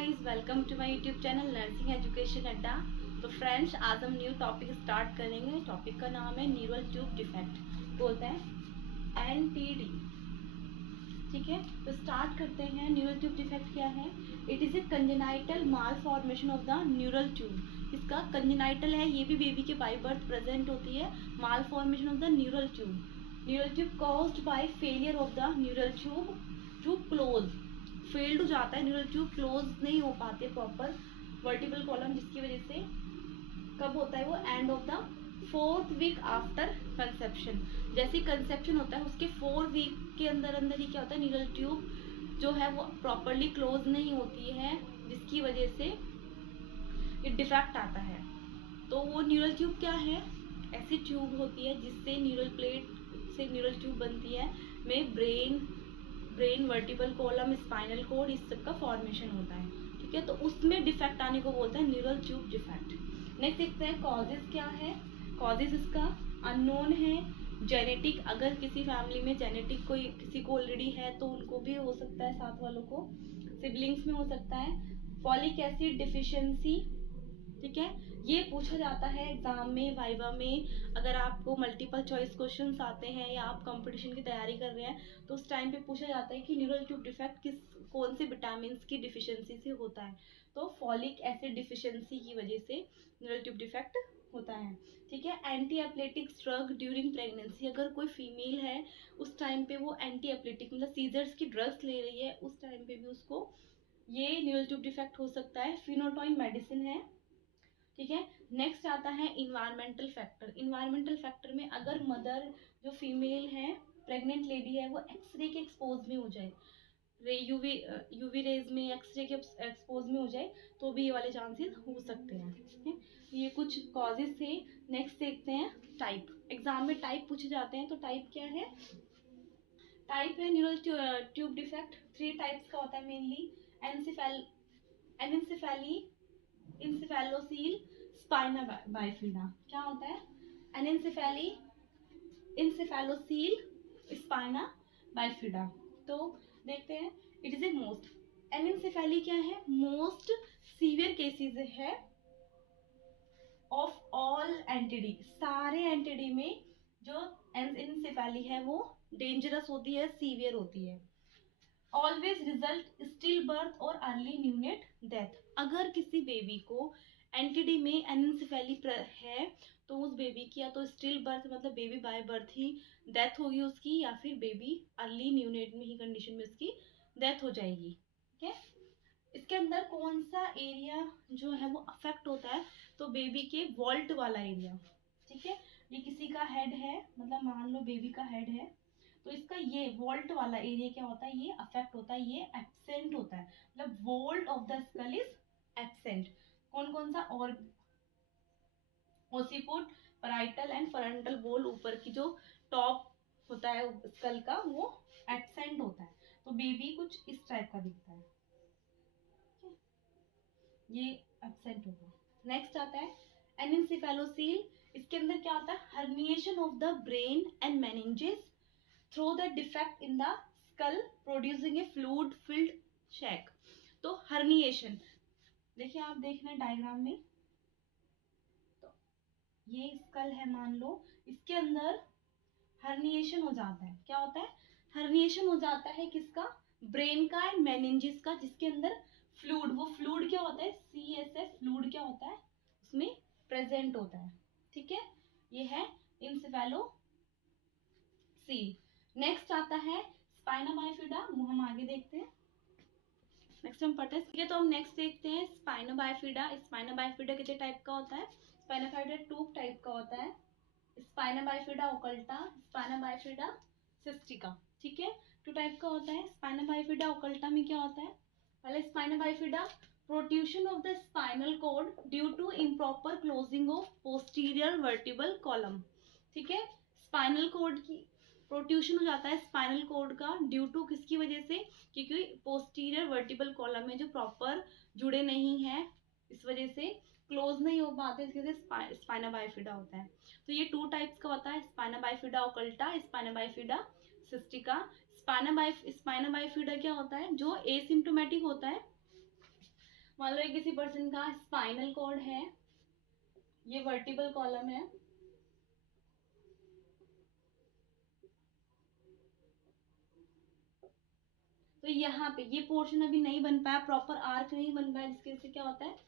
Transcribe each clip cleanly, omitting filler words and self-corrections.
Guys, welcome to my YouTube channel nursing education Adda. तो friends, आज हम न्यू टॉपिक स्टार्ट करेंगे। टॉपिक का नाम है न्यूरल ट्यूब डिफेक्ट, बोलते हैं एनटीडी। ठीक है, तो स्टार्ट करते हैं। न्यूरल ट्यूब डिफेक्ट क्या है? It is a congenital mall formation of the neural tube. इसका कंजेनाइटल है, ये भी बेबी के बाय बर्थ प्रेजेंट होती है। Malformation of the neural tube caused by failure of the neural tube to close. Failed हो जाता है न्यूरल ट्यूब, क्लोज नहीं हो पाते प्रॉपर वर्टिबल कॉलम, जिसकी वजह से कब होता है वो? End of the 4th week after conception. जैसे कंसेप्शन होता है उसके 4 वीक के अंदर अंदर ही क्या होता है, न्यूरल ट्यूब जो है वो प्रॉपरली क्लोज नहीं होती है, जिसकी वजह से ये डिफेक्ट आता है। तो वो न्यूरल ट्यूब क्या है? ऐसी ट्यूब होती है जिससे न्यूरल प्लेट से न्यूरल ट्यूब बनती है, में brain vertebral column, spinal cord, इस सब का फॉर्मेशन होता है। ठीक है, तो उसमें डिफेक्ट आने को बोलते हैं न्यूरल ट्यूब डिफेक्ट। नेक्स्ट देखते हैं कॉजेज क्या है। कॉजेज इसका अननोन है। जेनेटिक, अगर किसी फैमिली में जेनेटिक कोई किसी को ऑलरेडी है तो उनको भी हो सकता है, साथ वालों को, सिबलिंग्स में हो सकता है। फॉलिक एसिड डिफिशियंसी, ठीक है, ये पूछा जाता है एग्जाम में, वाइवा में। अगर आपको मल्टीपल चॉइस क्वेश्चंस आते हैं या आप कंपटीशन की तैयारी कर रहे हैं तो उस टाइम पे पूछा जाता है कि न्यूरल ट्यूब डिफेक्ट कौन से विटामिन की डिफिशियंसी से होता है। तो फॉलिक एसिड डिफिशियंसी की वजह से न्यूरल ट्यूब डिफेक्ट होता है। ठीक है, एंटी एप्लेटिक ड्रग ड्यूरिंग प्रेगनेंसी, अगर कोई फीमेल है उस टाइम पे वो एंटी एप्लेटिक मतलब सीजर्स की ड्रग्स ले रही है, उस टाइम पे भी उसको ये न्यूरल ट्यूब डिफेक्ट हो सकता है। फिनोटॉइन मेडिसिन है। ठीक है, नेक्स्ट आता है इन्वायरमेंटल फैक्टर। इन्वायरमेंटल फैक्टर में अगर मदर जो फीमेल है, प्रेग्नेंट लेडी है, वो एक्सरे के एक्सपोज में हो जाए, यूवी रेज में, एक्सरे के एक्सपोज में हो जाए, तो भी ये वाले चांसेस हो सकते हैं। ठीक है, ये कुछ कॉजेज थे। नेक्स्ट देखते हैं टाइप। एग्जाम में टाइप पूछे जाते हैं, तो टाइप क्या है? टाइप है न्यूरल ट्यूब डिफेक्ट, 3 टाइप्स का होता है mainly. Anencephaly, encephalocele, spina bifida. क्या होता है? Anencephaly, encephalocele, spina bifida. तो देखते हैं, it is a most. Anencephaly क्या है? मोस्ट सीवियर केसेस है ऑफ ऑल एंटिडी। सारे एंटिडी में जो एनेंसेफेली है वो डेंजरस होती है, सीवियर होती है। ऑलवेज रिजल्ट स्टिल बर्थ और अर्ली न्यूनेट डेथ। अगर किसी बेबी को एनटीडी में एनेंसेफेली है तो उस बेबी की या तो स्टिल बर्थ मतलब baby by birth he death होगी उसकी, या फिर बेबी अर्ली न्यूनेट में ही कंडीशन में उसकी डेथ हो जाएगी। ठीक है, इसके अंदर कौन सा एरिया जो है वो अफेक्ट होता है? तो बेबी के वॉल्ट वाला एरिया। ठीक है, ये किसी का हेड है, मतलब मान लो बेबी का हेड है, तो इसका ये वोल्ट वाला एरिया क्या होता है? ये अफेक्ट होता है, ये एब्सेंट होता है, मतलब volt of the skull is absent. कौन कौन सा? और ओसिपुट, पैराइटल एंड फ्रंटल बोल, ऊपर की जो टॉप होता है स्कल का, वो एब्सेंट होता है। तो बेबी कुछ इस टाइप का दिखता है, ये एब्सेंट होगा। नेक्स्ट आता है एनेंसेफेलोसील। इसके अंदर क्या होता है? Herniation of the brain and meninges through the defect in the skull producing a fluid filled sac। तो herniation, देखिए आप देखना डायग्राम में, तो ये स्कल है मान लो, इसके अंदर herniation हो जाता है। क्या होता है? herniation हो जाता है किसका? ब्रेन का एंड मेनिंजेस का, जिसके अंदर फ्लूड, वो फ्लूड क्या होता है? CSF फ्लूड क्या होता है? उसमें प्रेजेंट होता है। ठीक है, ये है इंसेफेलोसील। नेक्स्ट आता है स्पाइना बाइफिडा, वो हम आगे देखते हैं। नेक्स्ट हम पढ़ते हैं। ठीक है, तो हम नेक्स्ट देखते हैं स्पाइना बाइफिडा। स्पाइना बाइफिडा कितने टाइप का होता है? स्पाइना बाइफिडा 2 टाइप का होता है। Spina bifida occulta, spina bifida cystica. ठीक है, 2 टाइप का होता है। स्पाइना बाइफिडा ओकल्टा में क्या होता है? पहले spina bifida, protrusion of the spinal cord due to improper closing of posterior vertebral column. ठीक है, स्पाइनल कॉर्ड की प्रोट्रूशन हो जाता है स्पाइनल कॉर्ड का, ड्यू टू किसकी वजह से? क्योंकि पोस्टीरियर वर्टिबल कॉलम में जो प्रॉपर जुड़े नहीं है, इस वजह से क्लोज नहीं हो पाते, इसकी वजह से स्पाइना बाइफिडा होता है। तो ये 2 टाइप्स का होता है, spina bifida occulta, spina bifida cystica. Spina bifida क्या होता है? जो एसिम्प्टोमेटिक होता है, मान लो किसी पर्सन का स्पाइनल कॉर्ड है, ये वर्टिबल कॉलम है, तो यहाँ पे ये पोर्शन अभी नहीं बन पाया, प्रॉपर आर्क नहीं बन पाया, जिसकी वजह से क्या होता है,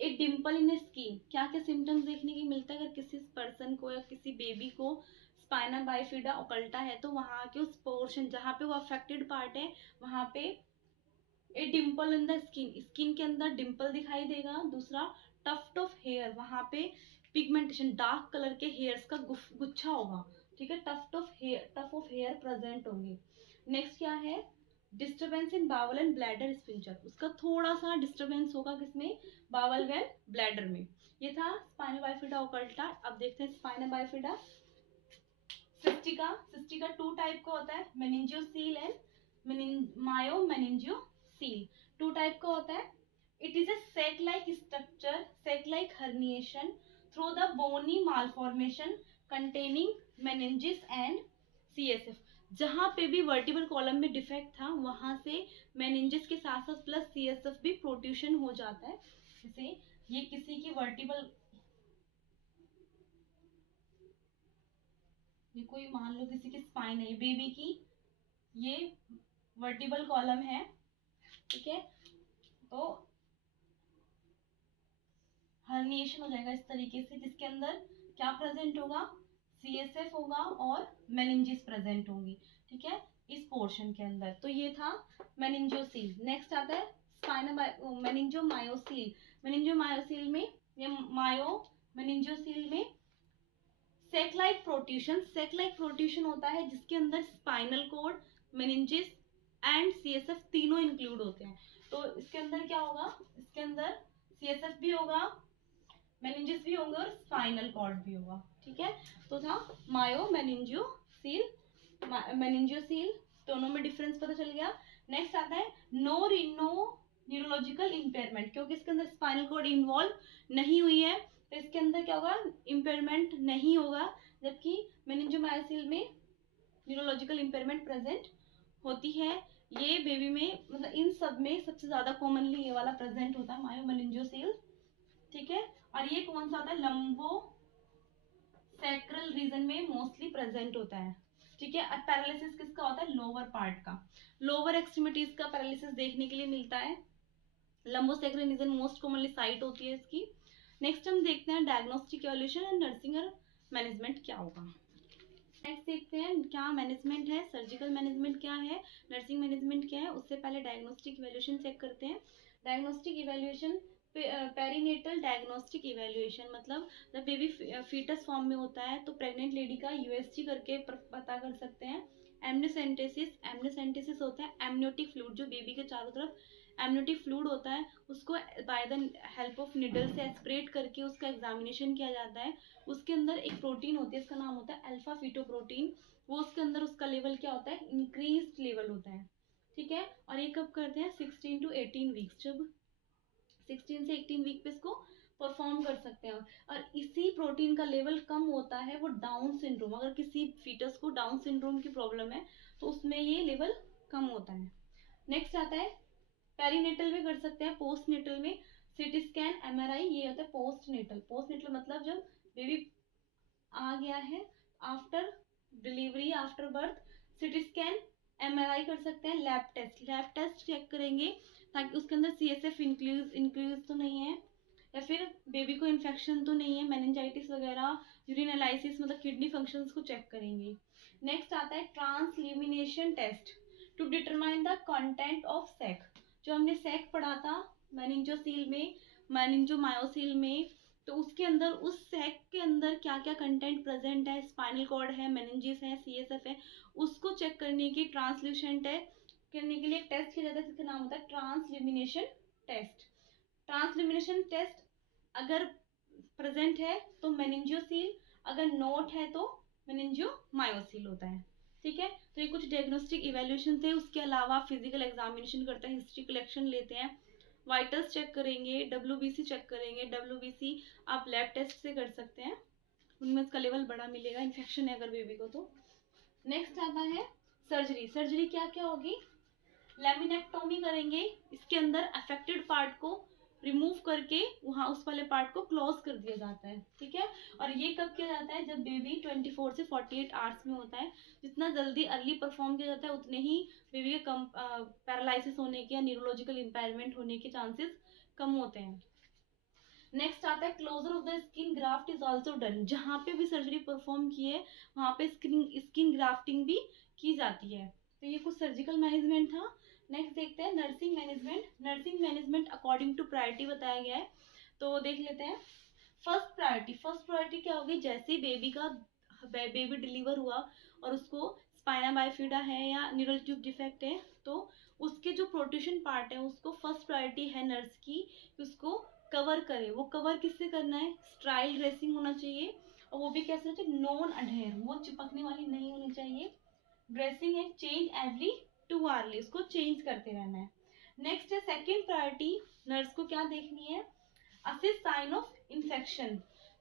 एक डिम्पल इन स्किन। क्या क्या सिम्टम्स देखने की मिलता है अगर किसी पर्सन को या किसी बेबी को स्पाइना बाइफिडा ओकल्टा है, तो वहां के उस पोर्शन जहाँ पे वो अफेक्टेड पार्ट है वहां पे a dimple in the skin, skin के अंदर डिम्पल दिखाई देगा। दूसरा, टफ्ट ऑफ हेयर, वहां पे पिगमेंटेशन, डार्क कलर के हेयर्स का गुच्छा होगा, ठीक है, टफ ऑफ हेयर प्रेजेंट होंगे। नेक्स्ट क्या है, disturbance in bowel and bladder sphincter, उसका थोड़ा सा डिस्टर्बेंस होगा किसमें, बावल वेल ब्लैडर में। ये था स्पाइना बाइफिडा ओकल्टा। अब देखते हैं spina bifida cystica. Cystica two type का होता है, meningocele and myelomeningocele. Two type का होता है। It is a sac like structure, sac like herniation through the bony malformation containing meninges and CSF. जहां पे भी वर्टिबल कॉलम में डिफेक्ट था वहां से मेनिंजिस के साथ साथ प्लस सीएसएफ भी प्रोट्रूशन हो जाता है। जैसे ये किसी की वर्टिबल, ये कोई मान लो किसी की स्पाइन है, बेबी की ये वर्टिबल कॉलम है, ठीक है, तो हर्निएशन हो जाएगा इस तरीके से, जिसके अंदर क्या प्रेजेंट होगा, सीएसएफ होगा और मेनिंजिस प्रेजेंट होंगी, ठीक है, इस पोर्शन के अंदर। तो ये था मेनिंजियोसील। नेक्स्ट आता है स्पाइना मेनिंजियोमायोसील। मेनिंजियोमायोसील में ये मेनिंजियोसील में sac like protrusion, sac like protrusion होता है जिसके अंदर spinal cord, meninges and CSF तीनों इंक्लूड होते हैं। तो इसके अंदर क्या होगा, इसके अंदर सीएसएफ भी होगा, मेनिंजिस भी होंगे और स्पाइनल कॉर्ड भी होगा, ठीक है। तो था मायोमेनिंजियोसील, मेनिंजियोसील, दोनों में डिफरेंस पता चल गया। नेक्स्ट आता है नो न्यूरोलॉजिकल इम्पेयरमेंट, क्योंकि इसके अंदर स्पाइनल कॉर्ड इन्वॉल्व नहीं हुई है तो इसके अंदर क्या होगा, इम्पेयरमेंट नहीं होगा, जबकि मेनिंजियोमायोसील में न्यूरोलॉजिकल इम्पेयरमेंट प्रेजेंट होती है। ये बेबी में मतलब इन सब में सबसे ज्यादा कॉमनली ये वाला प्रेजेंट होता है, मायोमेनिंजियोसील, ठीक है। और ये कौन सा होता है, लंबो सैक्रल रीजन में मोस्टली प्रेजेंट होता है, ठीक है। और पैरालिसिस किसका होता है, लोअर पार्ट का, लोअर एक्सट्रीमिटीज का पैरालिसिस देखने के लिए मिलता है। Lumbo sacral region most commonly site होती है इसकी। नेक्स्ट हम देखते हैं diagnostic evaluation and nursing management क्या होगा। नेक्स्ट देखते हैं क्या मैनेजमेंट है, सर्जिकल मैनेजमेंट क्या है, नर्सिंग मैनेजमेंट क्या है। उससे पहले डायग्नोस्टिक इवैल्यूएशन चेक करते हैं। Diagnostic evaluation, perinatal diagnostic evaluation मतलब जब बेबी फीटस फॉर्म में होता है तो प्रेग्नेंट लेडी का यूएसजी करके पता कर सकते हैं। एमनियोसेंटेसिस होता है एमनियोटिक फ्लूइड, जो बेबी के चारों तरफ एमनियोटिक फ्लूइड होता है उसको by the help of needle से एस्पिरेट करके उसका एग्जामिनेशन किया जाता है। उसके अंदर एक प्रोटीन होती है, इसका नाम होता है अल्फा फीटोप्रोटीन, वो उसके अंदर उसका लेवल क्या होता है, इंक्रीज लेवल होता है, ठीक है। और ये कब करते हैं, 16 to 18 वीक्स, जब 16 से 18 वीक पे इसको परफॉर्म कर सकते हैं। और इसी प्रोटीन का लेवल कम होता है वो डाउन सिंड्रोम, अगर किसी फीटस को डाउन सिंड्रोम की प्रॉब्लम है तो उसमें ये लेवल कम होता है। नेक्स्ट आता है पेरीनेटल में कर सकते हैं, पोस्ट नेटल में सीटी स्कैन एमआरआई, ये होता है पोस्ट नेटल। पोस्ट नेटल मतलब जब बेबी आ गया है, after delivery, after birth, CT scan MRI कर सकते हैं। लैब टेस्ट चेक करेंगे ताकि उसके अंदर सीएसएफ इंक्रीज तो नहीं है, या फिर बेबी को इन्फेक्शन तो नहीं है, मेनिंजाइटिस वगैरह, यूरिन एनालिसिस मतलब किडनी फंक्शंस को चेक करेंगे। नेक्स्ट आता है transillumination test to determine the content of sac. जो हमने सैक पढ़ा था मेनिंजोसील में, मेनिंजोमायोसील में, तो उसके अंदर उस सैक के अंदर क्या क्या कंटेंट प्रेजेंट है, स्पाइनल कॉर्ड है, मेनिंजिस है, सीएसएफ है, उसको चेक करने की ट्रांसल्यूशन टेस्ट करने के लिए एक टेस्ट किया जाता है जिसका नाम होता है ट्रांसल्यूमिनेशन टेस्ट। ट्रांसल्यूमिनेशन टेस्ट अगर प्रेजेंट है तो मेनिंजियोसील, अगर नोट है तो मेनिंजियोमायोसील होता है, ठीक है। तो ये कुछ डायग्नोस्टिक इवैल्यूएशन थे। उसके अलावा फिजिकल एग्जामिनेशन करते हैं, हिस्ट्री कलेक्शन लेते हैं, वाइटल्स चेक करेंगे, डब्ल्यूबीसी चेक करेंगे। डब्ल्यूबीसी आप लैब टेस्ट से कर सकते हैं, उनमें इसका लेवल बड़ा मिलेगा, इन्फेक्शन है अगर बेबी को तो। नेक्स्ट आता है सर्जरी। सर्जरी क्या क्या होगी, लेमिनेक्टोमी करेंगे, इसके अंदर अफेक्टेड पार्ट को रिमूव करके वहाँ उस वाले पार्ट को क्लोज कर दिया जाता है, ठीक है। और ये कब किया जाता है, जब बेबी 24 से 48 आवर्स में होता है। जितना जल्दी अर्ली परफॉर्म किया जाता है उतने ही बेबी के कम पैरालिसिस होने के या न्यूरोलॉजिकल इम्पेयरमेंट होने के चांसेस कम होते हैं। नेक्स्ट आता है closure of the skin graft is also done. जहाँ पे भी सर्जरी परफॉर्म की है वहाँ पे स्किन ग्राफ्टिंग भी की जाती है। तो ये कुछ सर्जिकल मैनेजमेंट था। नेक्स्ट देखते हैं nursing management. Nursing management according to priority बताया गया है, तो देख लेते हैं। फर्स्ट प्रायोरिटी क्या होगी, जैसे बेबी डिलीवर हुआ और उसको स्पाइना बाइफिडा है या न्यूरल ट्यूब डिफेक्ट है, तो उसके जो प्रोट्रूशन पार्ट है उसको फर्स्ट प्रायोरिटी है नर्स की, उसको कवर करे। वो कवर किससे करना है, स्ट्राइल ड्रेसिंग होना चाहिए, और वो भी कैसे होना चाहिए, नॉन अडहेयर, वो चिपकने वाली नहीं होनी चाहिए। ड्रेसिंग है चेंज एवरी 2 आवर्ली, उसको चेंज करते रहना है। नेक्स्ट है सेकेंड प्रायोरिटी, नर्स को क्या देखनी है, असिस्ट साइन ऑफ इन्फेक्शन,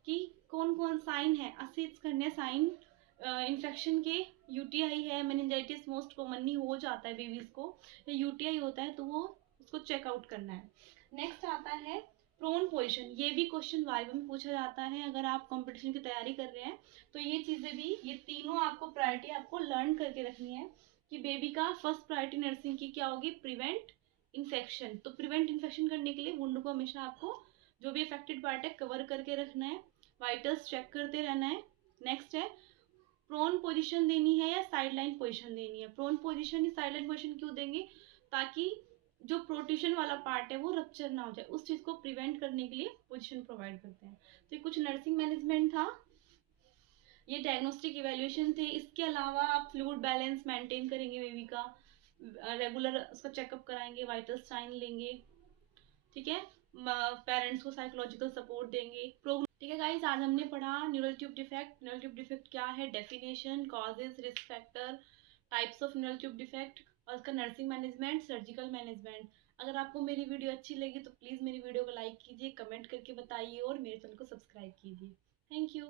कि कौन कौन साइन है, असिस्ट करने साइन इन्फेक्शन के। यूटीआई है, मेनिंजाइटिस मोस्ट कॉमनली हो जाता है बेबीज को, या यूटीआई होता है तो वो उसको चेकआउट करना है। नेक्स्ट आता है प्रोन पोजिशन। ये भी क्वेश्चन वाइवा में पूछा जाता है, अगर आप कंपटीशन की तैयारी कर रहे हैं तो ये चीज़ें भी, ये तीनों आपको प्रायोरिटी आपको लर्न करके रखनी है कि बेबी का फर्स्ट प्रायोरिटी नर्सिंग की क्या होगी, प्रिवेंट इन्फेक्शन। तो प्रिवेंट इन्फेक्शन करने के लिए वुंड को हमेशा आपको जो भी अफेक्टेड पार्ट है कवर करके रखना है, वाइटल्स चेक करते रहना है। नेक्स्ट है प्रोन पोजीशन देनी है या साइडलाइन पोजीशन देनी है। प्रोन पोजीशन या साइडलाइन पोजीशन क्यों देंगे, ताकि जो प्रोट्रूशन वाला पार्ट है वो रप्चर ना हो जाए, उस चीज़ को प्रिवेंट करने के लिए पोजीशन प्रोवाइड करते हैं। तो ये कुछ नर्सिंग मैनेजमेंट था, ये डायग्नोस्टिक इवेल्युएशन थे। इसके अलावा आप फ्लूइड बैलेंस मेंटेन करेंगे बेबी का, रेगुलर उसका चेकअप कराएंगे, वाइटल साइन लेंगे, ठीक है। पेरेंट्स को साइकोलॉजिकल सपोर्ट देंगे। ठीक है गाइस, आज हमने पढ़ा neural tube defect. Neural tube defect क्या है, definition, causes, risk factor, types of neural tube defect, और उसका नर्सिंग मैनेजमेंट, सर्जिकल मैनेजमेंट। अगर आपको मेरी वीडियो अच्छी लगी तो प्लीज़ मेरी वीडियो को लाइक कीजिए, कमेंट करके बताइए और मेरे चैनल को सब्सक्राइब कीजिए। Thank you.